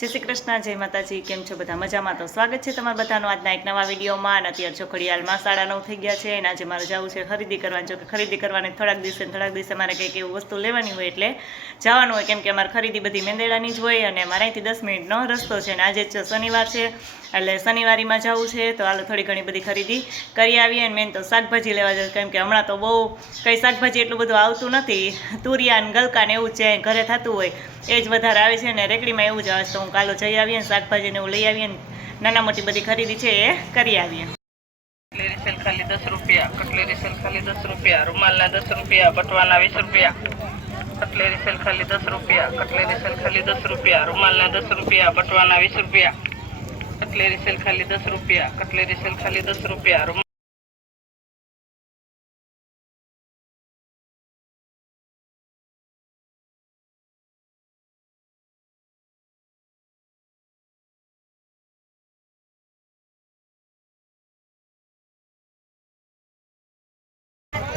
જય શ્રી કૃષ્ણ, જય માતાજી। કેમ છો બધા? મજામાં? તો સ્વાગત છે તમારા બધાનું આજના એક નવા વિડીયોમાં। અને અત્યારે જો ઘડિયાળમાં 9:30 થઈ ગયા છે અને આજે મારે જવું છે ખરીદી કરવા। જો કે ખરીદી કરવાની થોડાક દિવસે મારે કંઈક એવું વસ્તુ લેવાની હોય એટલે જવાનું હોય, કેમ કે અમારે ખરીદી બધી મેંદેડાની જ હોય અને મારે અહીંથી 10 મિનિટનો રસ્તો છે। અને આજે જ શનિવાર છે એટલે શનિવારીમાં જવું છે, તો હાલો થોડી ઘણી બધી ખરીદી કરી આવીએ। અને મેન તો શાકભાજી લેવા જાય, કેમ કે હમણાં તો બહુ કંઈ શાકભાજી એટલું બધું આવતું નથી। તુરિયા ને ગલકા ને એવું જે ઘરે થતું હોય એ જ વધારે આવે છે ને રેકડીમાં એવું જ આવે છે। તો હું કાલો જઈ આવીએ ને શાકભાજીને એવું લઈ આવીએ ને નાના મોટી બધી ખરીદી છે એ કરી આવીએ। કટલેરી સેલ ખાલી 10 રૂપિયા, કટલેરી સેલ ખાલી 10 રૂપિયા, રૂમાલના 10 રૂપિયા, બટવાના 20 રૂપિયા। કટલેરી સેલ ખાલી 10 રૂપિયા, કટલેરી સેલ ખાલી 10 રૂપિયા, રૂમાલના 10 રૂપિયા, બટવાના 20 રૂપિયા। કટલેરી સેલ ખાલી 10 રૂપિયા, કટલેરી સેલ ખાલી 10 રૂપિયા।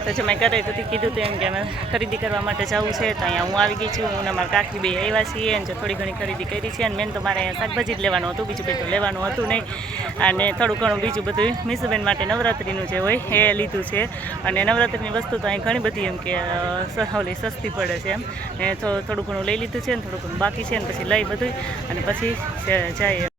તો જો મેં કરે તો કીધું હતું એમ કે અમે ખરીદી કરવા માટે જવું છે, તો અહીંયા હું આવી ગઈ છું। હું અમારા કાકી બે આવ્યા છીએ અને જો થોડી ઘણી ખરીદી કરી છે। અને મેન તો મારે શાકભાજી જ લેવાનું હતું, બીજું કંઈ તો લેવાનું હતું નહીં। અને થોડું ઘણું બીજું બધું મીસુબેન માટે નવરાત્રિનું જે હોય એ લીધું છે। અને નવરાત્રિની વસ્તુ તો અહીં ઘણી બધી એમ કે ઓલી સસ્તી પડે છે એમ, ને થોડું ઘણું લઈ લીધું છે ને થોડું ઘણું બાકી છે ને પછી લઈ બધું અને પછી જાય।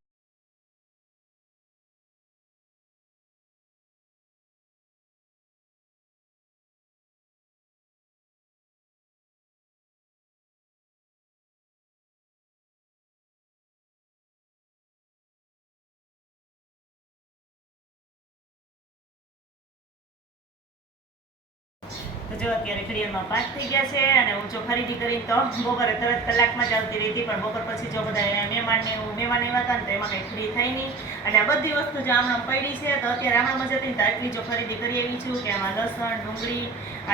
તો જો અત્યારે ઘડિયાળમાં 5 થઈ ગયા છે અને હું જો ખરીદી કરીને તો બપોરે તરત કલાકમાં જ આવતી રહી હતી, પણ બપોર પછી જો બધા મહેમાન આવ્યા હતા ને તો એમાં કંઈ ફ્રી થઈ નહીં। અને આ બધી વસ્તુ જો આમણાં પડી છે, તો અત્યારે આમણાં જતી ને તો આટલી જો ખરીદી કરી આવી છું કે આમાં લસણ, ડુંગળી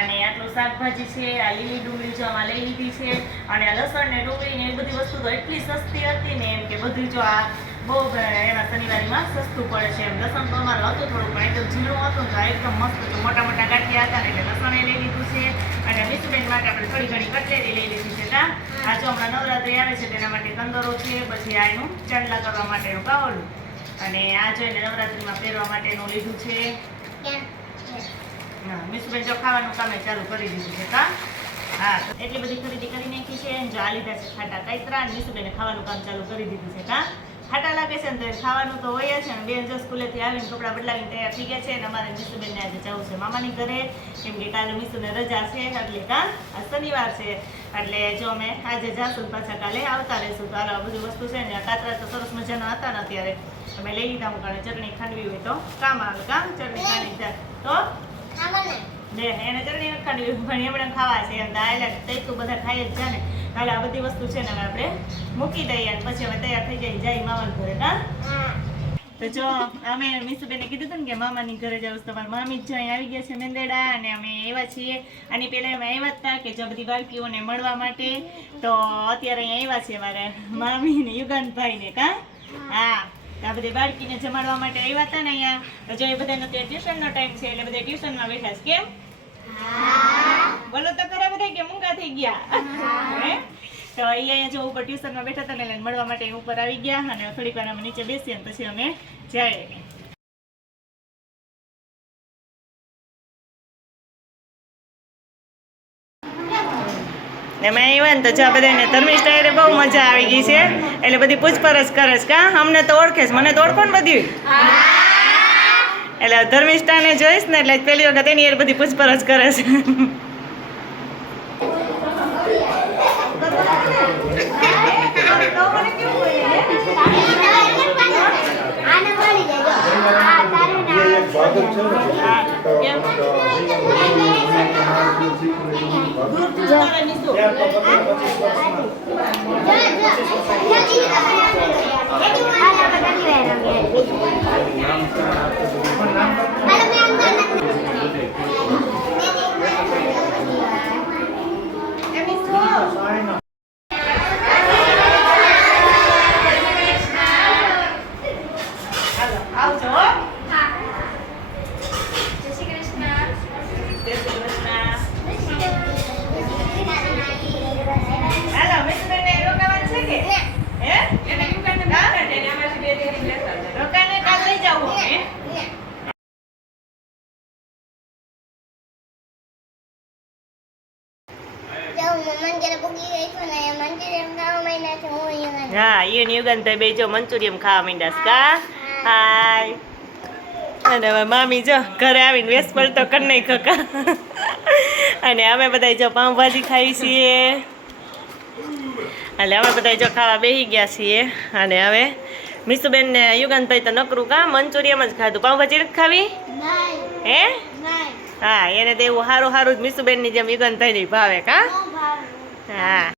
અને આટલું શાકભાજી છે, આ લીલી ડુંગળી જો આમાં લઈ લીધી છે। અને આ લસણ ને ડુંગળી ને એ બધી વસ્તુ તો એટલી સસ્તી હતી ને એમ કે બધું જો આ બહુ એમાં શનિવારીમાં સસ્તું પડે છે એમ। લસણ તો અમારું હતું થોડું પણ એકદમ ઝીણું હતું ને તો એકદમ મસ્ત મોટા મોટા ગાંઠિયા હતા ને એટલે લસણ એ લઈ લીધું છે। અને મીસુબેન માટે આપણે થોડી ઘણી કટલેરી લઈ લીધી છે। આ જો હમણાં નવરાત્રી આવે છે તેના માટે કંદરો છે, પછી આ એનું ચાંદલા કરવા માટેનું કાવલું, અને આ જોઈને નવરાત્રીમાં પહેરવા માટેનું લીધું છે। હા, મીસુબેન જો ખાવાનું કામે ચાલુ કરી દીધું છે હા, એટલી બધી ખરીદી કરી નાખી છે। જો આ લીધા છે ખાટા કાતરા, અને મીસુબેને ખાવાનું કામ ચાલુ કરી દીધું છે ખાટા લાગે છે ને તો ખાવાનું તો હોય છે ને। બેન જો સ્કૂલેથી આવીને કપડાં બદલાવીને તૈયાર થઈ ગયા છે અને અમારે મીસુબેનને આજે જવું છે મામાની ઘરે, કેમ કે કાલે મીસુને રજા છે એટલે આ શનિવાર છે એટલે જો અમે આજે જાશું પાછા કાલે આવતા રહીશું। તો આ બધી વસ્તુ છે ને, કાતરા તો સરસ મજાના હતા ને અત્યારે અમે લઈ લીધા। હું કારણ ચટણી ખાંડવી હોય તો કામ આવે, ચટણી ખાંડી તો એને ચટણી નથી ખાંડવી પણ એમણે ખાવા છે એમ, એટલે તો બધા ખાઈ જ જાય ને। કાલે આ બધી વસ્તુ છે ને હવે આપણે મૂકી દઈએ અને પછી હવે તૈયાર થઈ જાય મામાની ઘરે તો જો અમે મીસુબેને કીધું હતું ને કે મામાની ઘરે જાવ, તમારા મામી જ અહીં આવી ગયા છે મેંદેડા, અને અમે એવા છીએ। આની પહેલાં અમે આવ્યા હતા કે જો બધી બાળકીઓને મળવા માટે, તો અત્યારે અહીંયા આવ્યા છે મારે મામી ને યુગાનભાઈને હા, આ બધી બાળકીને જમાડવા માટે આવ્યા હતા ને અહીંયા। તો જો એ બધાનો અત્યારે ટ્યુશનનો ટાઈમ છે એટલે બધા ટ્યુશનમાં બેઠા છે। કેમ બોલો તો ખરા બધા કે મૂંગા થઈ ગયા તો અહીંયા જો ઉપર ટ્યુશનમાં બેઠા હતા ને મળવા માટે ઉપર આવી ગયા, અને થોડીક વાર અમે નીચે બેસીએ ને પછી અમે જઈએ। ને મેં આવ્યા ને તો જ્યાં બધાને ધર્મિષ્ઠા બહુ મજા આવી ગઈ છે, એટલે બધી પૂછપરછ કરે છે અમને તો ઓળખે છે, મને તો ઓળખો ને બધી, એટલે ધર્મિષ્ઠાને જોઈશ ને એટલે પહેલી વખત એની યાર બધી પૂછપરછ કરે છે। Hello, Miss Benny, rokawan sige. Eh? હા ઈન યુગનભાઈ બે જો મંચુરિયમ ખાવા માંડ્યા છે કા હાય અને હવે મામી જો ઘરે આવીને વેસ પડતો કરી નાખ્યો કા અને અમે બધા જો પાઉંભાજી ખાઈ છીએ એટલે અમે બધા જો ખાવા બેસી ગયા છીએ અને હવે મીસુબેન ને યુગનભાઈ તો નકરું કા મંચુરિયમ જ ખાધું પાઉંભાજી નથી ખાવી હે હા એને તો એવું સારું સારું જ મીસુબેન ની જેમ યુગનભાઈ ની ભાવે કા હા